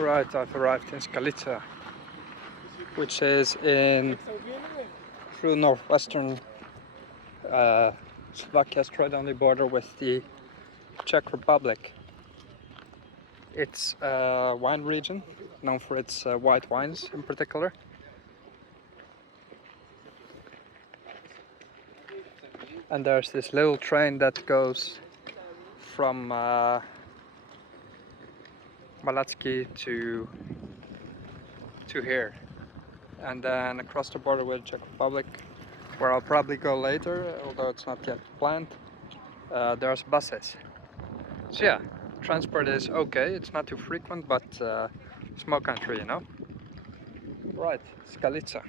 Right, I've arrived in Skalica, which is in through northwestern Slovakia, straight on the border with the Czech Republic. It's a wine region known for its white wines in particular. And there's this little train that goes from Malacki to here, and then across the border with the Czech Republic, where I'll probably go later, although it's not yet planned. There's buses. So yeah, transport is okay. It's not too frequent, but small country, you know. Right, Skalica.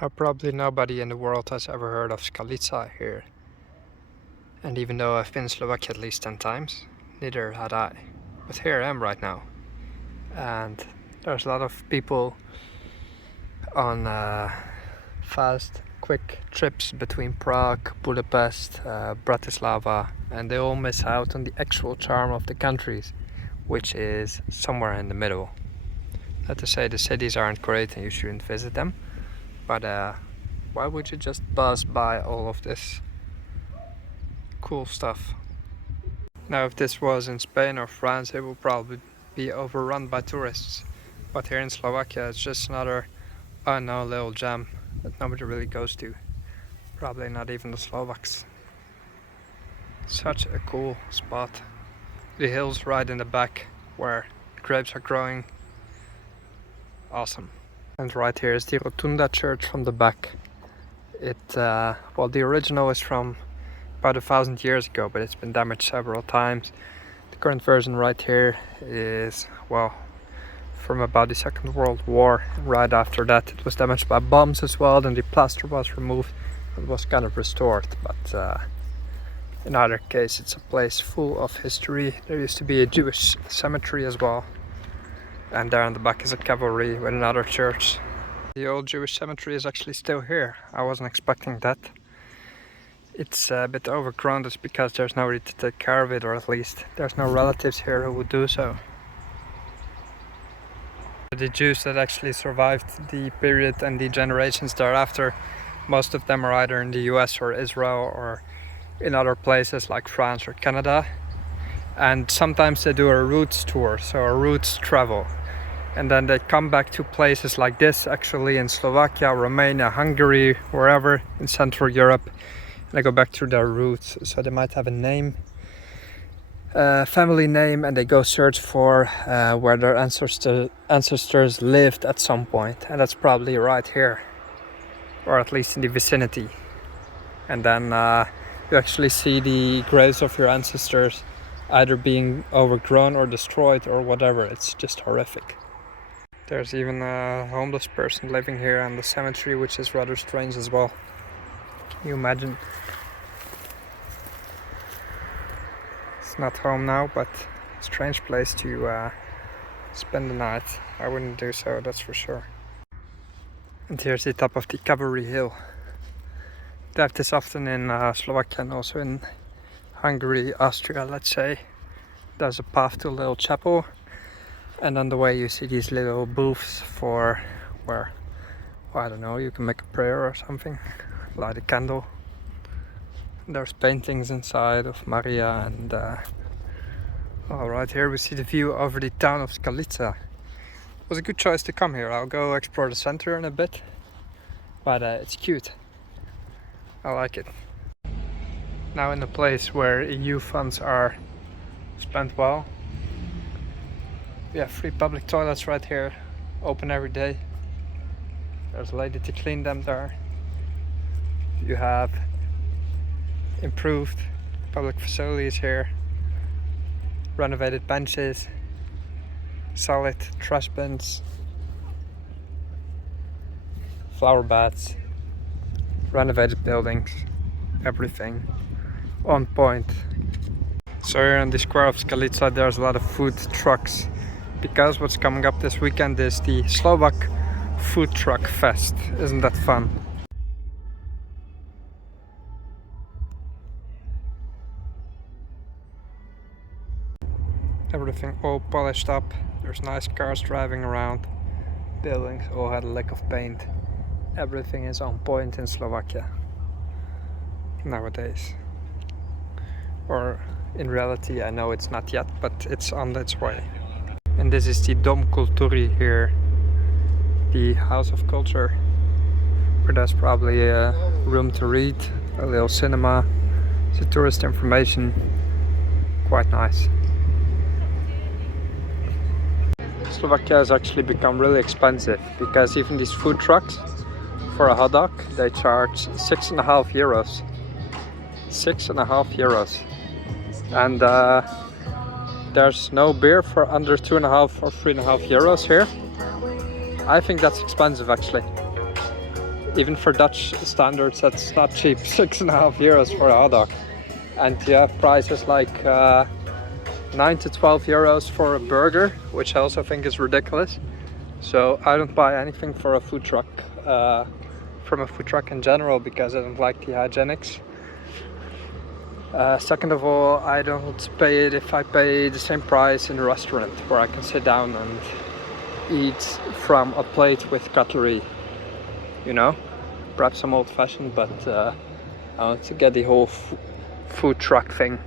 Now probably nobody in the world has ever heard of Skalica here. And even though I've been in Slovakia at least 10 times, neither had I. But here I am right now. And there's a lot of people on fast, quick trips between Prague, Budapest, Bratislava, and they all miss out on the actual charm of the countries, which is somewhere in the middle. Not to say the cities aren't great and you shouldn't visit them, but why would you just buzz by all of this cool stuff? Now if this was in Spain or France, it would probably be overrun by tourists, but here in Slovakia it's just another unknown little gem that nobody really goes to, probably not even the Slovaks. Such a cool spot. The hills right in the back where grapes are growing. Awesome. And right here is the Rotunda church from the back. Well, the original is from about 1,000 years ago, but it's been damaged several times. The current version right here is, well, from about the Second World War. Right after that it was damaged by bombs as well, then the plaster was removed and was kind of restored, but in either case it's a place full of history. There used to be a Jewish cemetery as well, and there in the back is a cavalry with another church. The old Jewish cemetery is actually still here. I wasn't expecting that. It's a bit overgrown just because there's nobody to take care of it, or at least there's no relatives here who would do so. The Jews that actually survived the period and the generations thereafter, most of them are either in the US or Israel or in other places like France or Canada. And sometimes they do a roots tour, so a roots travel. And then they come back to places like this, actually in Slovakia, Romania, Hungary, wherever in Central Europe. And they go back to their roots, so they might have a name, family name, and they go search for where their ancestors lived at some point, and that's probably right here, or at least in the vicinity. And then you actually see the graves of your ancestors either being overgrown or destroyed or whatever. It's just horrific. There's even a homeless person living here in the cemetery, which is rather strange as well. Can you imagine? It's not home now, but a strange place to spend the night. I wouldn't do so, that's for sure. And here's the top of the Cavalry Hill. They have this often in Slovakia and also in Hungary, Austria, let's say. There's a path to a little chapel, and on the way you see these little booths for where, well, I don't know, you can make a prayer or something, light a candle. There's paintings inside of Maria, and right here we see the view over the town of Skalica. It was a good choice to come here. I'll go explore the center in a bit, but it's cute. I like it. Now in a place where EU funds are spent well. We have free public toilets right here, open every day. There's a lady to clean them there. You have improved public facilities here, renovated benches, solid trash bins, flower beds, renovated buildings, everything on point. So here in the square of Skalica there's a lot of food trucks, because what's coming up this weekend is the Slovak Food Truck Fest. Isn't that fun? Everything all polished up, There's nice cars driving around. Buildings all had a lack of paint. Everything is on point in Slovakia nowadays. Or in reality, I know it's not yet, but it's on its way. And this is the Dom Kulturi here, the House of Culture, where there's probably a room to read, a little cinema, some tourist information. Quite nice. Slovakia has actually become really expensive because even these food trucks for a hot dog, they charge €6.50. €6.50. And there's no beer for under €2.50 or €3.50 here. I think that's expensive actually. Even for Dutch standards, that's not cheap. €6.50 for a hot dog. And you have prices like 9 to 12 euros for a burger, which I also think is ridiculous. So I don't buy anything for a food truck, from a food truck in general, because I don't like the hygienics. Second of all, I don't pay it if I pay the same price in a restaurant where I can sit down and eat from a plate with cutlery. You know, perhaps I'm old-fashioned, but I want to get the whole food truck thing